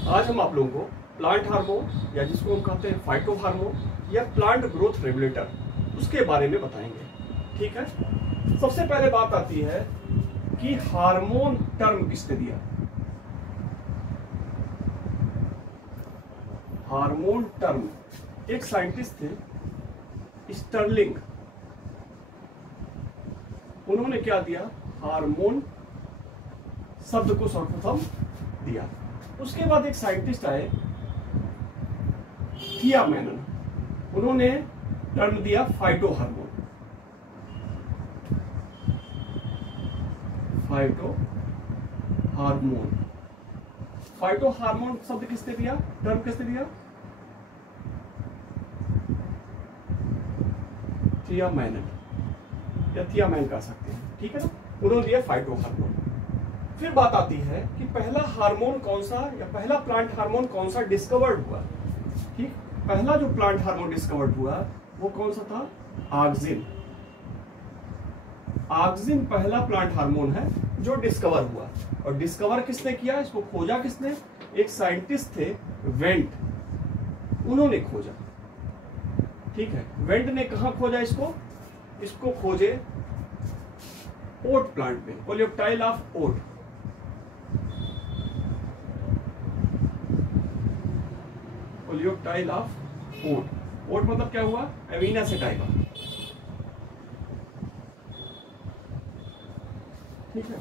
आज हम आप लोगों को प्लांट हार्मोन या जिसको हम कहते हैं फाइटो हार्मोन या प्लांट ग्रोथ रेगुलेटर उसके बारे में बताएंगे। ठीक है, सबसे पहले बात आती है कि हार्मोन टर्म किसने दिया। हार्मोन टर्म एक साइंटिस्ट थे स्टर्लिंग, उन्होंने क्या दिया, हार्मोन शब्द को सर्वप्रथम दिया। उसके बाद एक साइंटिस्ट आए थिया मेनन, उन्होंने टर्म दिया phyto hormone. Phyto hormone, phyto hormone शब्द किसने दिया, टर्म किसने दिया, थिया मेनन या थिया मैन कह सकते हैं। ठीक है ना, उन्होंने दिया फाइटो हार्मोन। फिर बात आती है कि पहला हार्मोन कौन सा या पहला प्लांट हार्मोन कौन सा डिस्कवर्ड हुआ। ठीक, पहला जो प्लांट हार्मोन डिस्कवर्ड हुआ वो कौन सा था, ऑक्सिन। ऑक्सिन पहला प्लांट हार्मोन है जो डिस्कवर हुआ। और डिस्कवर किसने किया, इसको खोजा किसने, एक साइंटिस्ट थे वेंट, उन्होंने खोजा। ठीक है, वेंट ने कहा खोजा इसको, इसको खोजे ओट प्लांट में, coleoptile of oat. Coleoptile of oat, oat मतलब क्या हुआ, एविना सेटाइवा। ठीक है,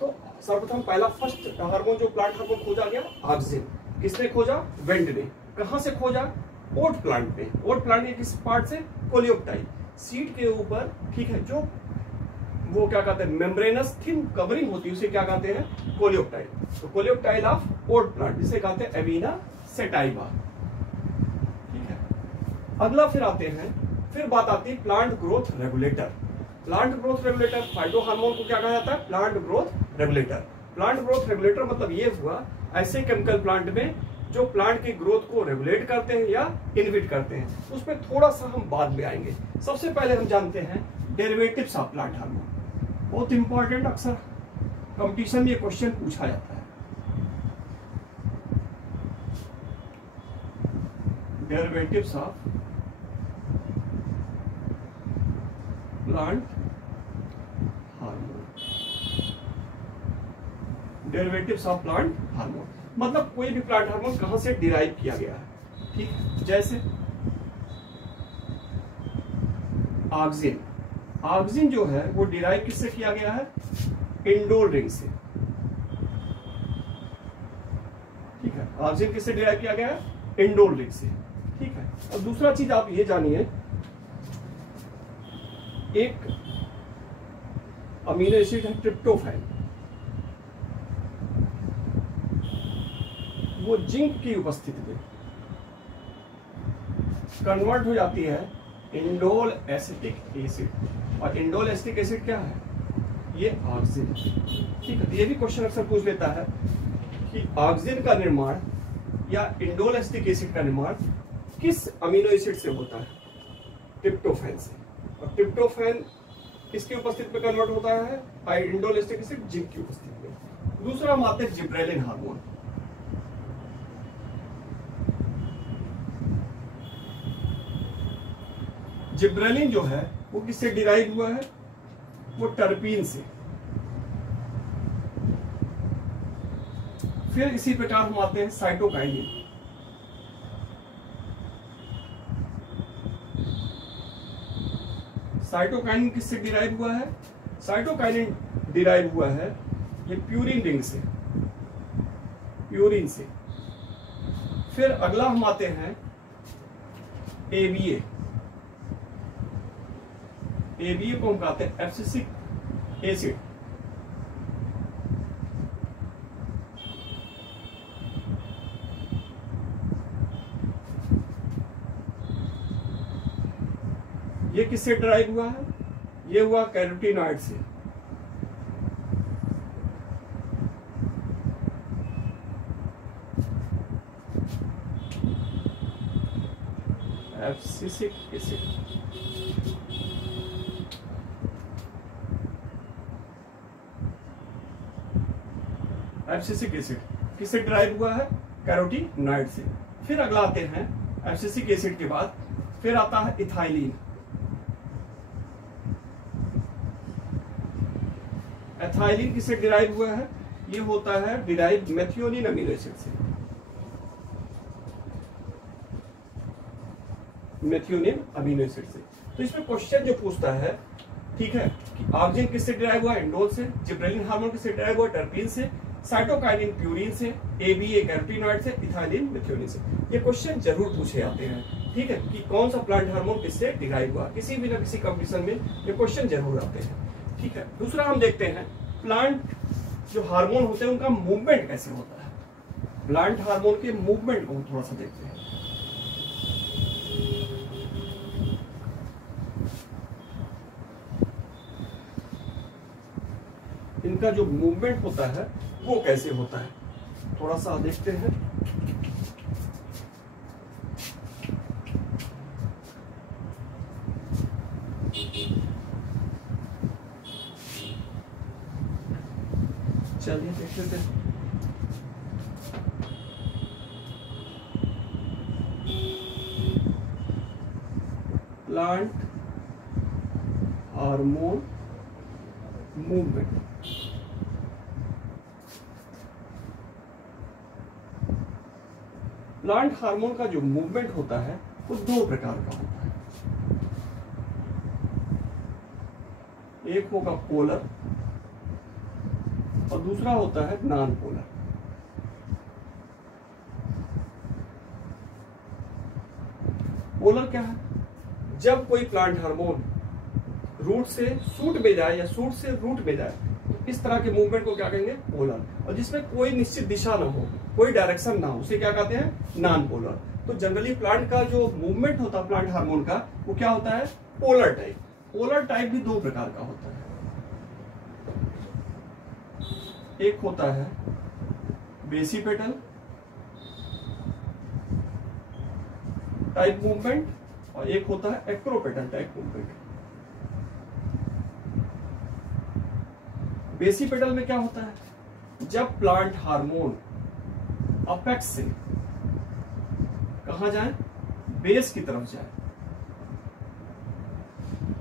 तो सर्वप्रथम पहला फर्स्ट हार्मोन जो प्लांट हार्मोन खोजा गया ऑक्सिन, किसने खोजा, वेंट ने। कहां से खोजा, ओट प्लांट में। ओट प्लांट के किस पार्ट से, कोलियोप्टाइल, सीड के ऊपर। ठीक है, जो वो क्या कहते हैं, मेम्ब्रेनस थिन कवरिंग होती है उसे क्या कहते हैं, कोलियोप्टाइल। तो कोलियोप्टाइल ऑफ ओट प्लांट जिसे कहते हैं एविना सेटाइवा। ठीक है, अगला फिर आते हैं, फिर बात आती है plant growth regulator. Plant growth regulator, phyto hormone को क्या कहा जाता है, plant growth regulator. Plant growth regulator मतलब ये हुआ ऐसे केमिकल प्लांट में जो प्लांट की ग्रोथ को रेगुलेट करते हैं या इनहिबिट करते हैं। उस पर थोड़ा सा हम बाद में आएंगे। सबसे पहले हम जानते हैं डेरिवेटिव्स ऑफ प्लांट हार्मोन, बहुत इंपॉर्टेंट, अक्सर कंपटीशन में ये क्वेश्चन पूछा जाता है। Derivatives of plant hormone, derivatives of plant hormone मतलब कोई भी प्लांट हार्मोन कहां से डिराइव किया गया है। ठीक है, जैसे ऑक्सिन, ऑक्सिन जो है वो डिराइव किससे किया गया है, इंडोल रिंग से। ठीक है, ऑक्सिन किससे डिराइव किया गया है, इंडोल रिंग से। ठीक है, और दूसरा चीज आप ये जानिए, एक अमीनो एसिड है ट्रिप्टोफैन, वो जिंक की उपस्थिति में कन्वर्ट हो जाती है इंडोल एसिटिक एसिड। और इंडोल एसिटिक एसिड क्या है, ये ऑक्सिन। ठीक है, ये भी क्वेश्चन अक्सर पूछ लेता है कि ऑक्सिन का निर्माण या इंडोल एसिटिक एसिड का निर्माण किस अमीनो एसिड से होता है, ट्रिप्टोफैन से। और ट्रिप्टोफैन किसकी उपस्थिति में कन्वर्ट होता है, इंडोल एसिटिक एसिड जिंक की उपस्थिति में। दूसरा हम आते हैं जिब्रेलिन हार्मोन। जिब्रेलिन जो है वो किससे डिराइव हुआ है, वो टर्पीन से। फिर इसी प्रकार हम आते हैं साइटोकाइनिन। साइटोकाइनिन किससे डिराइव हुआ है, साइटोकाइनिन डिराइव हुआ है ये प्यूरिन रिंग से, प्यूरिन से। फिर अगला हम आते हैं एबीए। एबीए को हम कहते हैं एब्सिसिक एसिड। ये किससे ड्राइव हुआ है, ये हुआ कैरोटीनॉइड से। Abscisic acid. एब्सिसिक एसिड किससे ड्राइव हुआ है, कैरोटीनॉइड से। फिर अगला आते हैं एब्सिसिक एसिड के बाद, फिर आता है इथाइलिन। एथाइलिन किससे डिराइव हुआ है? ये होता है डिराइव मेथियोनिन अमीनो एसिड से, मेथियोनिन अमीनो एसिड से। तो इसमें क्वेश्चन जो पूछता है, ठीक है, कि ऑक्सीजन किससे डिराइव हुआ? एंडोल से। जिब्रेलिन हार्मोन किससे डिराइव हुआ? टर्पीन से। साइटोकाइनिन प्यूरिन से। एबीए कैरोटीनॉइड से। इथाइलिन मेथियोनिन से। ये क्वेश्चन जरूर पूछे जाते हैं, ठीक है, कि कौन सा प्लांट हार्मोन किससे डिराइव हुआ। किसी भी ना किसी कंपटीशन में ये क्वेश्चन जरूर आते हैं, ठीक है। दूसरा हम देखते हैं प्लांट जो हार्मोन होते हैं उनका मूवमेंट कैसे होता है। प्लांट हार्मोन के मूवमेंट को थोड़ा सा देखते हैं। इनका जो मूवमेंट होता है वो कैसे होता है, थोड़ा सा देखते हैं। चलिए देख लेते हैं। Plant hormone movement. Plant hormone का जो मूवमेंट होता है वो दो प्रकार का होता है। एक होगा पोलर और दूसरा होता है नॉन पोलर। पोलर क्या है? जब कोई प्लांट हार्मोन रूट से शूट में जाए या शूट से रूट में जाए तो इस तरह के मूवमेंट को क्या कहेंगे? पोलर। और जिसमें कोई निश्चित दिशा ना हो, कोई डायरेक्शन ना हो, उसे क्या कहते हैं? Non polar. तो जनरली प्लांट का जो मूवमेंट होता है प्लांट हार्मोन का वो क्या होता है? Polar type. पोलर टाइप भी दो प्रकार का होता है। एक होता है बेसिपेटल टाइप मूवमेंट और एक होता है एक्रोपेटल टाइप मूवमेंट। बेसिपेटल में क्या होता है? जब प्लांट हार्मोन अपेक्स से कहां जाए? बेस की तरफ जाए,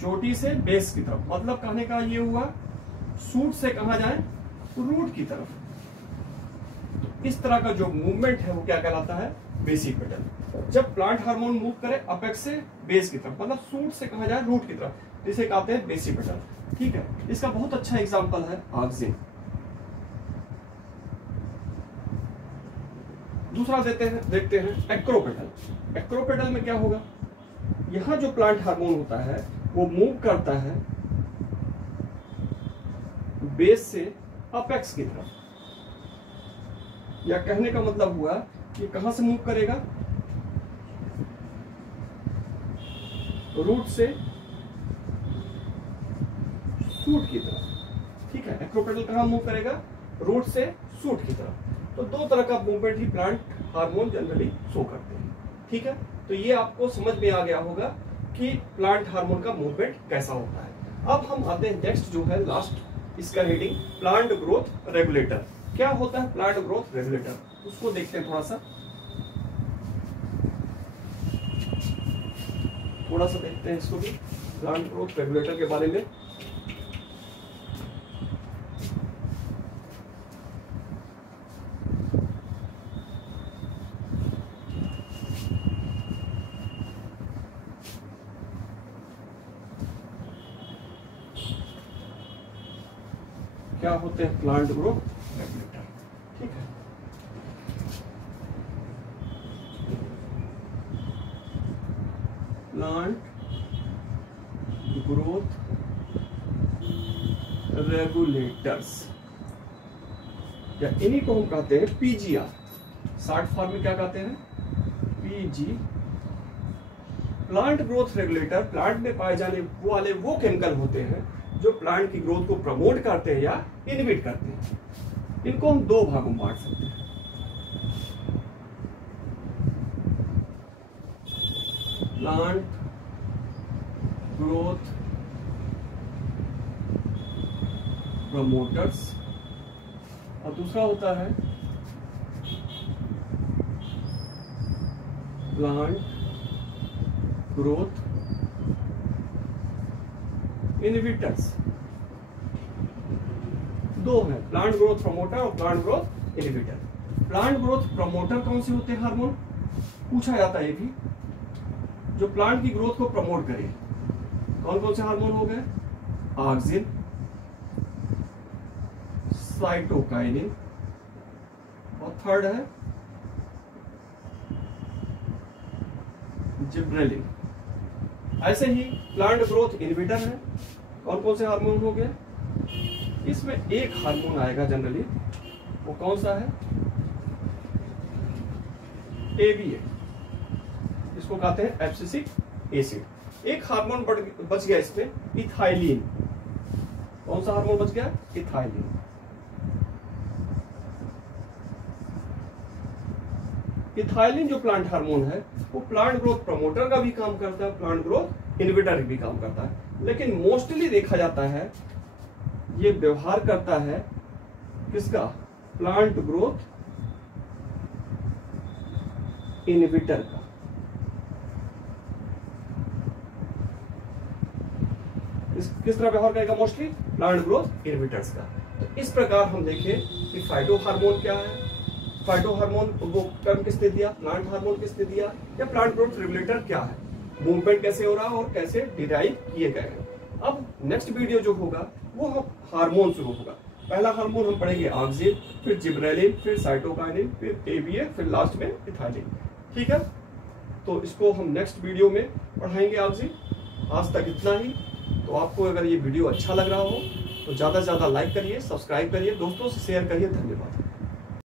चोटी से बेस की तरफ। मतलब कहने का ये हुआ शूट से कहां जाए? रूट की तरफ। तो इस तरह का जो मूवमेंट है वो क्या कहलाता है? बेसिपेटल। जब प्लांट हार्मोन मूव करे अपेक्स से बेस की तरफ, मतलब शूट से कहां जाए? रूट की तरफ, इसे कहते हैं बेसिपेटल, ठीक है। इसका बहुत अच्छा एग्जांपल है ऑक्सीजन। दूसरा देखते हैं एक्रोपेटल। एक्रोपेटल में क्या होगा? यहां जो प्लांट हार्मोन होता है वो मूव करता है बेस से अपेक्स की तरफ। या कहने का मतलब हुआ कि कहां से मूव करेगा? रूट से शूट की तरफ, ठीक है। एक्रोपेटल कहां मूव करेगा? रूट से शूट की तरफ। तो दो तरह का मूवमेंट ही प्लांट हार्मोन जनरली शो करते हैं, ठीक है। तो ये आपको समझ में आ गया होगा कि प्लांट हार्मोन का मूवमेंट कैसा होता है। अब हम आते हैं नेक्स्ट जो है लास्ट, इसका हेडिंग प्लांट ग्रोथ रेगुलेटर। क्या होता है प्लांट ग्रोथ रेगुलेटर? उसको देखते हैं थोड़ा सा देखते हैं इसको भी, प्लांट ग्रोथ रेगुलेटर के बारे में। क्या होते हैं प्लांट ग्रोथ रेगुलेटर, ठीक है। प्लांट ग्रोथ रेगुलेटर्स या इन्हीं को हम कहते हैं पीजीआर। शॉर्ट फॉर्म में क्या कहते हैं? PG. Plant growth regulator plant में पाए जाने वाले वो केमिकल होते हैं जो प्लांट की ग्रोथ को प्रमोट करते हैं या इनहिबिट करते हैं। इनको हम दो भागों में बांट सकते हैं। प्लांट ग्रोथ प्रमोटर्स और दूसरा होता है प्लांट ग्रोथ इनहिबिटर्स। दो है, प्लांट ग्रोथ प्रमोटर और plant growth inhibitor. Plant growth promoter कौन से होते हैं हार्मोन, पूछा जाता है ये भी, जो प्लांट की ग्रोथ को प्रमोट करे। कौन कौन से हार्मोन हो गए, ऑक्सिन, साइटोकाइनिन, और थर्ड है जिब्रेलिन। ऐसे ही प्लांट ग्रोथ इनहिबिटर है, कौन कौन से हार्मोन हो गए, इसमें एक हार्मोन आएगा जनरली, वो कौन सा है, ABA, इसको कहते हैं एब्सिसिक एसिड। एक हार्मोन बच गया इसमें, इथाइलिन। कौन सा हार्मोन बच गया, इथाइलिन। इथाइलिन जो प्लांट हार्मोन है वो प्लांट ग्रोथ प्रमोटर का भी काम करता है, प्लांट ग्रोथ इनहिबिटर भी काम करता है, लेकिन मोस्टली देखा जाता है ये व्यवहार करता है किसका, प्लांट ग्रोथ इनहिबिटर का। किस तरह व्यवहार करेगा, मोस्टली प्लांट ग्रोथ इनहिबिटर्स का। तो इस प्रकार हम देखें कि फाइटो हार्मोन क्या है, फाइटो हार्मोन वो टर्म किसने दिया, प्लांट हार्मोन किसने दिया, या प्लांट ग्रोथ रेगुलेटर क्या है, मूवमेंट कैसे हो रहा है और कैसे डिराइव किए गए हैं। अब नेक्स्ट वीडियो जो होगा वो हम हार्मोन से होगा। पहला हार्मोन हम पढ़ेंगे ऑक्सिन, फिर जिब्रेलिन, फिर साइटोकाइनिन, फिर ABA, फिर लास्ट में इथाइलिन। ठीक है, तो इसको हम नेक्स्ट वीडियो में पढ़ाएंगे ऑक्सिन। आज तक इतना ही। तो आपको अगर ये वीडियो अच्छा लग रहा हो तो ज्यादा से ज्यादा लाइक करिए, सब्सक्राइब करिए, दोस्तों से शेयर करिए। धन्यवाद।